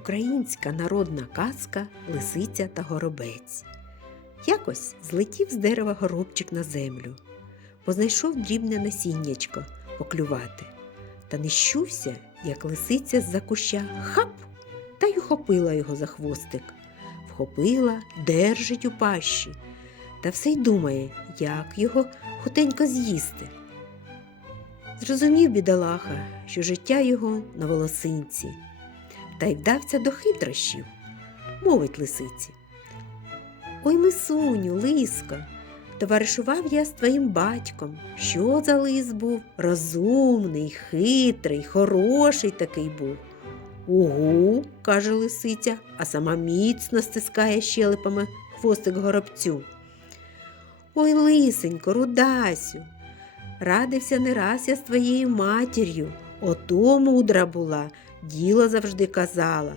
Українська народна казка Лисиця та горобець. Якось злетів з дерева горобчик на землю, познайшов дрібне насіннячко поклювати, та не щувся, як лисиця з-за куща хап та й ухопила його за хвостик. Вхопила, держить у пащі, та все й думає, як його хутенько з'їсти. Зрозумів бідолаха, що життя його на волосинці, та й вдався до хитрощів, мовить лисиці. Ой, лисуню, лиско, товаришував я з твоїм батьком. Що за лис був? Розумний, хитрий, хороший такий був. Угу, каже лисиця, а сама міцно стискає щелепами хвостик горобцю. Ой, лисенько, рудасю, радився не раз я з твоєю матір'ю. Ото мудра була, діло завжди казала,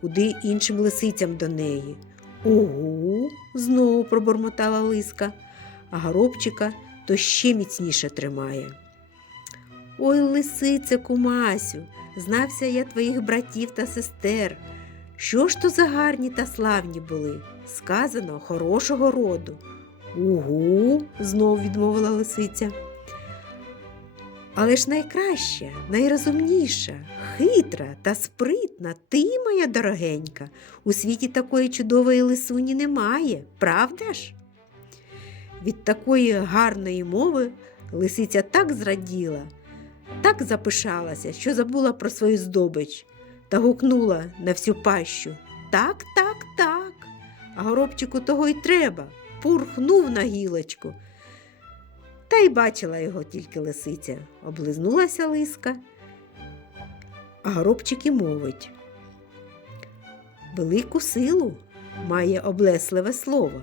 куди іншим лисицям до неї. Угу, знову пробормотала лиска, а горобчика то ще міцніше тримає. Ой, лисице, кумасю, знався я твоїх братів та сестер. Що ж то за гарні та славні були? Сказано хорошого роду. Угу, знов відмовила лисиця. Але ж найкраща, найрозумніша, хитра та спритна ти, моя дорогенька, у світі такої чудової лисуні немає, правда ж? Від такої гарної мови лисиця так зраділа, так запишалася, що забула про свою здобич та гукнула на всю пащу Так, так, так. А горобчику того й треба. Пурхнув на гілочку. Та й бачила його тільки лисиця. Облизнулася лиска, а горобчик і мовить. Велику силу має облесливе слово.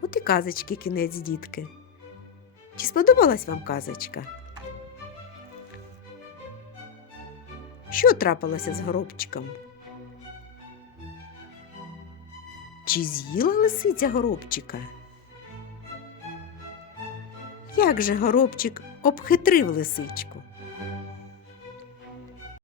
От і казочки кінець, дітки. Чи сподобалась вам казочка? Що трапилося з горобчиком? Чи з'їла лисиця горобчика? Як же горобчик обхитрив лисичку?